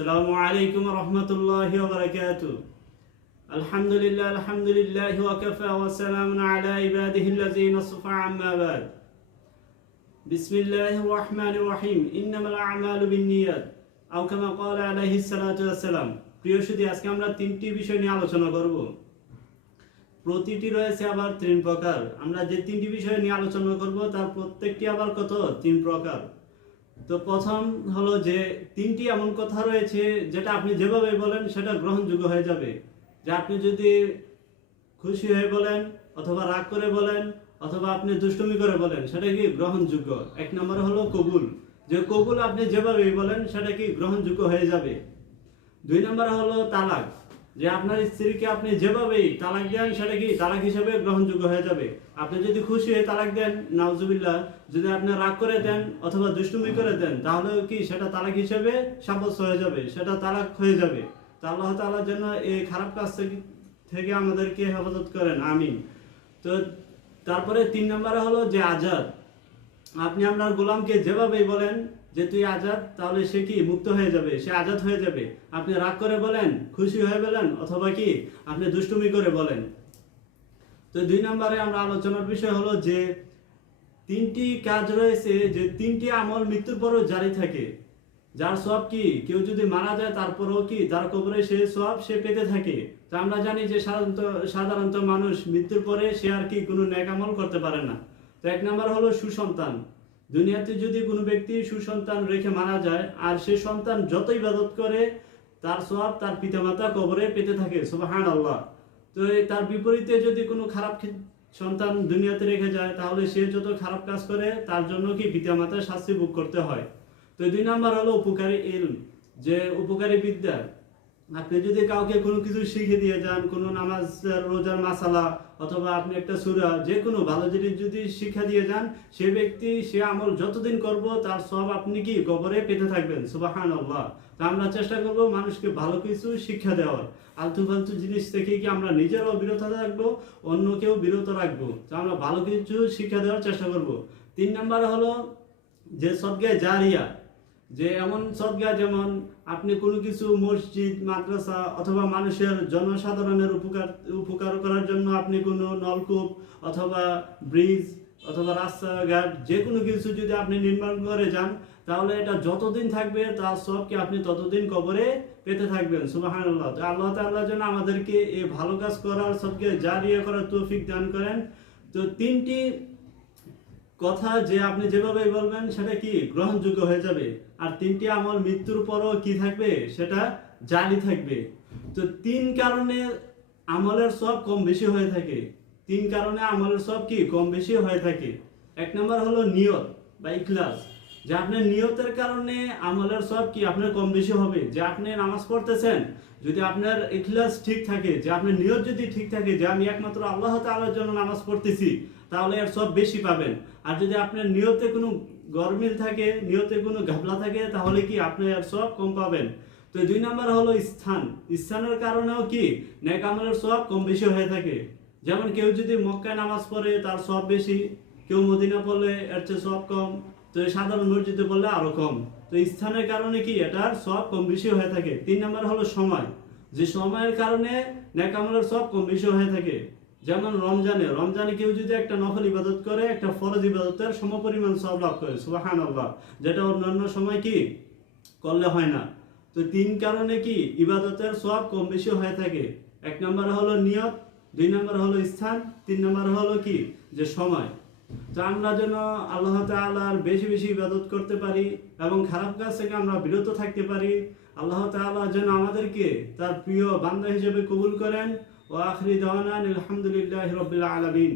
আসসালামু আলাইকুম রহমতুল্লাহি ওয়া বারাকাতুহু। আলহামদুলিল্লাহি ওয়া কাফা ওয়া সালামুন আলা ইবাদিহিল্লাযীনা ইসতাফা, আম্মা বা'দ। বিসমিল্লাহির রহমানির রহিম। ইন্নামাল আ'মালু বিন্নিয়াত, আও কামা ক্বালা আলাইহিস সালাতু ওয়াস সালাম। প্রিয় সুধী, আজকে আমরা তিনটি বিষয় নিয়ে আলোচনা করব। প্রতিটি রয়েছে আবার তিন প্রকার। আমরা যে তিনটি বিষয় নিয়ে আলোচনা করব তার প্রত্যেকটি আবার কত? তিন প্রকার। তো প্রথম হলো যে তিনটি এমন কথা রয়েছে যেটা আপনি যেভাবে বলেন সেটা গ্রহণযোগ্য হয়ে যাবে। যে আপনি যদি খুশি হয়ে বলেন, অথবা রাগ করে বলেন, অথবা আপনি দুষ্টুমি করে বলেন, সেটা কি গ্রহণযোগ্য। এক নম্বর হলো কবুল, যে কবুল আপনি যেভাবে বলেন সেটা কি গ্রহণযোগ্য হয়ে যাবে। দুই নম্বর হলো তালাক, যে আপনার স্ত্রীকে আপনি যেভাবেই তালাক দেন সেটা কি তালাক হিসেবে গ্রহণযোগ্য হয়ে যাবে। আপনি যদি খুশি হয়ে তালাক দেন, নাউজুবিল্লাহ, যদি আপনি রাগ করে দেন অথবা দুষ্টুমি করে দেন, তাহলে কি সেটা তালাক হিসেবে সাব্যস্ত হয়ে যাবে, সেটা তালাক হয়ে যাবে। তো আল্লাহ তাআলার জন্য এই খারাপ কাজ থেকে আমাদেরকে হেফাজত করেন, আমিন। তো তারপরে তিন নম্বরে হলো যে আজাদ, আপনি আপনার গোলামকে যেভাবেই বলেন যে তুই আজাদ, তাহলে সে কি মুক্ত হয়ে যাবে, সে আজাদ হয়ে যাবে। আপনি রাগ করে বলেন, খুশি হয়ে বলেন, অথবা কি আপনি দুষ্টুমি করে বলেন। তো দুই নম্বরে আমরা আলোচনার বিষয় হলো যে তিনটি কাজ রয়েছে, যে তিনটি আমল মৃত্যুর পরও জারি থাকে, যার সওয়াব কি কেউ যদি মারা যায় তারপরেও কি তার কবরে সে সওয়াব সে পেতে থাকে। তো আমরা জানি যে সাধারণত মানুষ মৃত্যুর পরে সে আর কি কোনো নেক আমল করতে পারে না। তো এক নম্বর হলো সুসন্তান। দুনিয়াতে যদি কোনো ব্যক্তি সুসন্তান রেখে মারা যায়, আর সে সন্তান যত ইবাদত করে তার সওয়াব তার পিতামাতা কবরে পেতে থাকে, সুবহানাল্লাহ। তো তার বিপরীতে যদি কোনো খারাপ সন্তান দুনিয়াতে রেখে যায়, তাহলে সে যত খারাপ কাজ করে তার জন্য কি পিতামাতার শাস্তি ভোগ করতে হয়। তো দুই নম্বর হলো উপকারী ইলম, যে উপকারী বিদ্যা। আপনি যদি কাউকে কোনো কিছু শিখে দিয়ে যান, কোনো নামাজ রোজার মাসালা, অথবা আপনি একটা সূরা, যে কোনো ভালো জিনিস যদি শিক্ষা দিয়ে যান, সে ব্যক্তি সে আমল যতদিন করব তার সব আপনি কি কবরে পেতে থাকবেন, সুবহানাল্লাহ। তা আমরা চেষ্টা করব মানুষকে ভালো কিছু শিক্ষা দেওয়ার। আলতু ফালতু জিনিস থেকে কি আমরা নিজেরাও বিরত থাকবো, অন্যকেও বিরত রাখবো। তো আমরা ভালো কিছু শিক্ষা দেওয়ার চেষ্টা করব। তিন নম্বর হলো যে সদকা জারিয়া, যে এমন সদকা, যেমন আপনি কোনো কিছু মসজিদ, মাদ্রাসা, অথবা মানুষের জনসাধারণের উপকার করার জন্য আপনি কোনো নলকূপ, অথবা ব্রিজ, অথবা রাস্তাঘাট, যে কোনো কিছু যদি আপনি নির্মাণ করে যান, তাহলে এটা যতদিন থাকবে তার সবকে আপনি ততদিন কবরে পেতে থাকবেন, সুবহানাল্লাহ। তো আল্লাহ তাআলা যেন আমাদেরকে এই ভালো কাজ করার, সবকে জারিয়া করার তৌফিক দান করেন। তো তিনটি কথা যে আপনি যেভাবে বলবেন সেটা কি গ্রহণযোগ্য হয়ে যাবে। আর তিনটি আমল মৃত্যুর পরও কি থাকবে, সেটা জারি থাকবে। তো তিন কারণে আমলের সব কম বেশি হয়ে থাকে। তিন কারণে আমলের সব কি কম বেশি হয়ে থাকে। এক নম্বর হলো নিয়ত বা ইখলাস, যে আপনার নিয়তের কারণে আমলের সব কি আপনার কম বেশি হবে। যে আপনি নামাজ পড়তেছেন, যদি আপনার ইখলাস ঠিক থাকে, যে আপনার নিয়ত যদি ঠিক থাকে যে আমি একমাত্র আল্লাহ তাআলার জন্য নামাজ পড়তেছি, তাহলে এর সব বেশি পাবেন। আর যদি আপনার নিয়তে কোনো গরমিল থাকে, নিয়তে কোনো ঘাবলা থাকে, তাহলে কি আপনি এর সব কম পাবেন। তো দুই নম্বর হলো স্থানের কারণেও কি নেক আমলের সব কম বেশি হয়ে থাকে। যেমন কেউ যদি মক্কায় নামাজ পড়ে তার সব বেশি, কেউ মদিনা পড়লে এর চেয়ে সব কম, তো সাধারণ মসজিদে পড়লে আরো কম। তো স্থানের কারণে কি এটার সব কম বেশি হয়ে থাকে। তিন নম্বর হলো সময়, যে সময়ের কারণে নেক আমলের সব কম বেশি হয়ে থাকে। যেমন রমজানে কেউ যদি একটা নফল ইবাদত করে, একটা ফরজ ইবাদতের সমপরিমাণ সওয়াব লাভ করে, সুবহানাল্লাহ, যেটা অন্যান্য সময় কি করলে হয় না। তো তিন কারণে কি ইবাদতের সওয়াব কম বেশি হয়ে থাকে। এক নম্বর হলো নিয়ত, দুই নম্বর হলো স্থান, তিন নম্বর হলো কি যে সময়। তো আমরা যেন আল্লাহ তাআলার বেশি বেশি ইবাদত করতে পারি এবং খারাপ কাজ থেকে আমরা বিরত থাকতে পারি। আল্লাহ তাআলা যেন আমাদেরকে তার প্রিয় বান্দা হিসেবে কবুল করেন। ওয়া আখিরি দাওয়ানা আলহামদুলিল্লাহি রাব্বিল আলামিন।